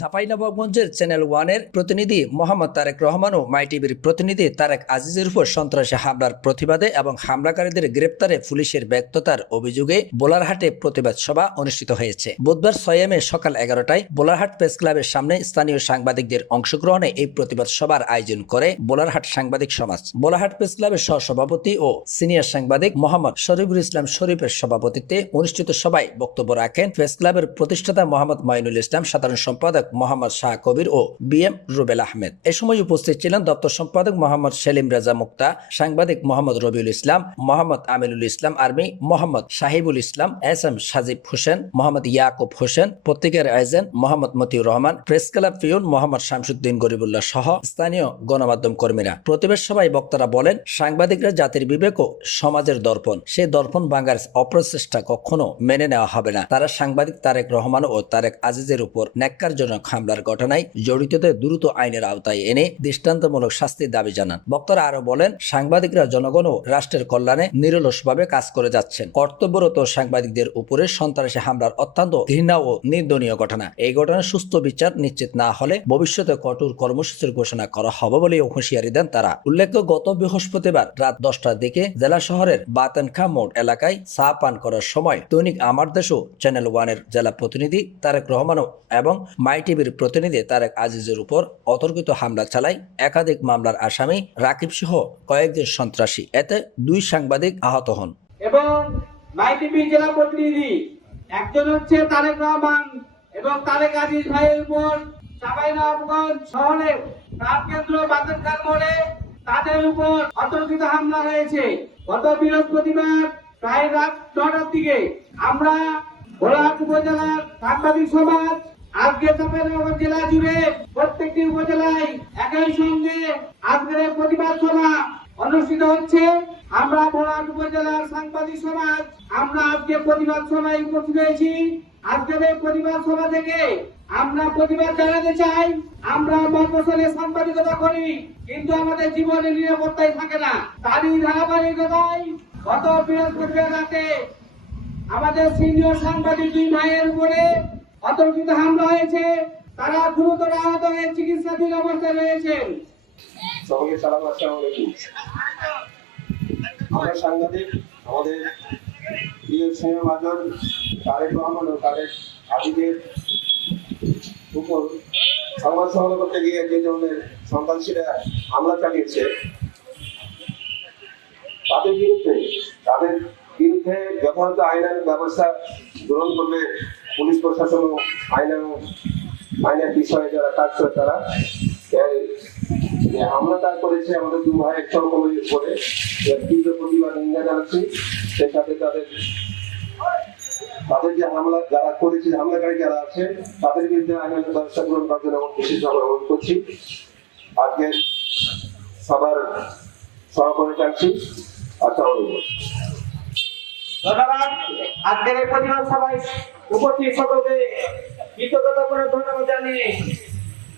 চাঁপাইনবাবগঞ্জের চ্যানেল ওয়ানের প্রতিনিধি মোহাম্মদ তারেক রহমান ও মাই টিভির প্রতিনিধি তারেক আজিজের উপর সন্ত্রাসী হামলার প্রতিবাদে এবং হামলাকারীদের গ্রেপ্তারে পুলিশের ব্যর্থতার অভিযোগে বোলারহাটে প্রতিবাদ সভা অনুষ্ঠিত হয়েছে। বুধবার 6 মে সকাল 11টায় বোলারহাট প্রেস ক্লাবের সামনে স্থানীয় সাংবাদিকদের অংশগ্রহণে এই প্রতিবাদ সভার আয়োজন করে বোলারহাট সাংবাদিক সমাজ। বোলারহাট প্রেস ক্লাবের সহসভাপতি ও সিনিয়র সাংবাদিক মোহাম্মদ শরীফুল ইসলাম শরীফের সভাপতিত্বে অনুষ্ঠিত সভায় বক্তব্য রাখেন প্রেস ক্লাবের প্রতিষ্ঠাতা মোহাম্মদ মাইনুল ইসলাম, সাধারণ সম্পাদক মোহাম্মদ শাহ কবির ও বিএম রুবেল আহমেদ। এ সময় উপস্থিত ছিলেন দপ্তর সম্পাদক মোহাম্মদ সেলিম রেজা মুক্তা, সাংবাদিক মোহাম্মদ রবিউল ইসলাম, মোহাম্মদ আমিনুল ইসলাম আর্মি, মোহাম্মদ সাহিবুল ইসলাম, এস.এম. সাজিব হোসেন, মোহাম্মদ ইয়াকুব হোসেন, পত্রিকার agent Mohammad Motiur Rahman, press club peon Mohammad Shamsuddin Gharibullah সহ স্থানীয় গণমাধ্যম কর্মীরা। প্রতিবাদ সভায় বক্তারা বলেন, সাংবাদিকরা জাতির বিবেক ও সমাজের দর্পণ। সেই দর্পণ ভাঙার অপ্রচেষ্টা কখনো মেনে নেওয়া হবে না। তারা সাংবাদিক তারেক রহমান ও তারেক আজিজের উপর ন্যাক্কারজনক হামলার ঘটনায় জড়িতদের দ্রুত আইনের আওতায় এনে দৃষ্টান্তমূলক শাস্তির দাবি জানান। বক্তারা আরো বলেন, সাংবাদিকরা জনগণ ও রাষ্ট্রের কল্যাণে নিরলসভাবে কাজ করে যাচ্ছেন। কর্তব্যরত সাংবাদিকদের উপরে সন্ত্রাসী হামলার অত্যন্ত ঘৃণা ও নিন্দনীয় ঘটনা। এই ঘটনার সুস্থ বিচার নিশ্চিত না হলে ভবিষ্যতে কঠোর কর্মসূচির ঘোষণা করা হবে বলে হুঁশিয়ারি দেন তারা। উল্লেখ্য, গত বৃহস্পতিবার রাত 10টার দিকে জেলা শহরের বাতেনখা মোড় এলাকায় চা পান করার সময় দৈনিক আমার দেশ ও চ্যানেল ওয়ানের জেলা প্রতিনিধি তারেক রহমান এবং মাই টিভির প্রতিনিধি তারেক আজিজের উপর অতর্কিত হামলা চালায় একাধিক মামলার আসামি রাকিব সহ কয়েকজন সন্ত্রাসী। এতে 2 সাংবাদিক আহত হন। এবং মাই টিভি জেলা প্রতিনিধি একজন হচ্ছে তারেক রহমান এবং তারেক আজিজ ভাইয়ের উপর চাঁপাইনবাবগঞ্জ শহরের প্রাণকেন্দ্র বাতেনখার মোড়ে তাদের উপর অতর্কিত হামলা হয়েছে। গত বৃহস্পতিবার প্রায় রাত 9টার দিকে আমরা বোলারহাট উপজেলার সাংবাদিক সমাজ আজকে চাঁপাইনবাবগঞ্জ জেলা জুড়ে প্রত্যেকটি উপজেলায় একই সঙ্গে আজকের প্রতিবাদ সভা অনুষ্ঠিত হচ্ছে। আমরা বোলারহাট উপজেলার সাংবাদিক সমাজ আমরা আজকে প্রতিবাদ সভায় উপস্থিত হয়েছি। আজকের এই প্রতিবাদ সভা থেকে আমরা প্রতিবাদ জানাতে চাই, আমরা মফস্বলে সাংবাদিকতা করি কিন্তু আমাদের জীবনে নিরাপত্তাই থাকে না। তারই ধারাবাহিকতায় গত বৃহস্পতিবার রাতে আমাদের সিনিয়র সাংবাদিক 2 ভাইয়ের উপরে অতর্কিত হামলা হয়েছে। তারা গুরুতর আহত হয়ে চিকিৎসাধীন অবস্থায় রয়েছেন। সকলকে সালাম, আসসালামু আলাইকুম। আমরা সাংবাদিক আমাদের প্রিয় স্নেহভাজন তারেক রহমান ও তারেক আজিজের উপর সংবাদ সংগ্রহ করতে গিয়ে যে ধরনের সন্ত্রাসীরা হামলা চালিয়েছে তাদের বিরুদ্ধে যথাযথ আইনানুগ ব্যবস্থা গ্রহণ করবে পুলিশ প্রশাসন ও আইনের বিষয়ে যারা কাজ করে তারা। হামলাটা করেছে আমাদের 2 ভাইয়ের সহকর্মীর উপরে তীব্র প্রতিবাদ নিন্দা জানাচ্ছি। সেই সাথে তাদের যে হামলা যারা করেছে, হামলাকারী যারা আছে তাদের বিরুদ্ধে আইনানুগ ব্যবস্থা গ্রহণ করার জন্য বিশেষভাবে অনুরোধ করছি। আজকের সবার সহকর্মী চাচ্ছি। আসসালামু আলাইকুম। ধন্যবাদ। আজকের এই প্রতিবাদ সভায় উপস্থিত সকলকে কৃতজ্ঞতাপূর্ণ ধন্যবাদ জানিয়ে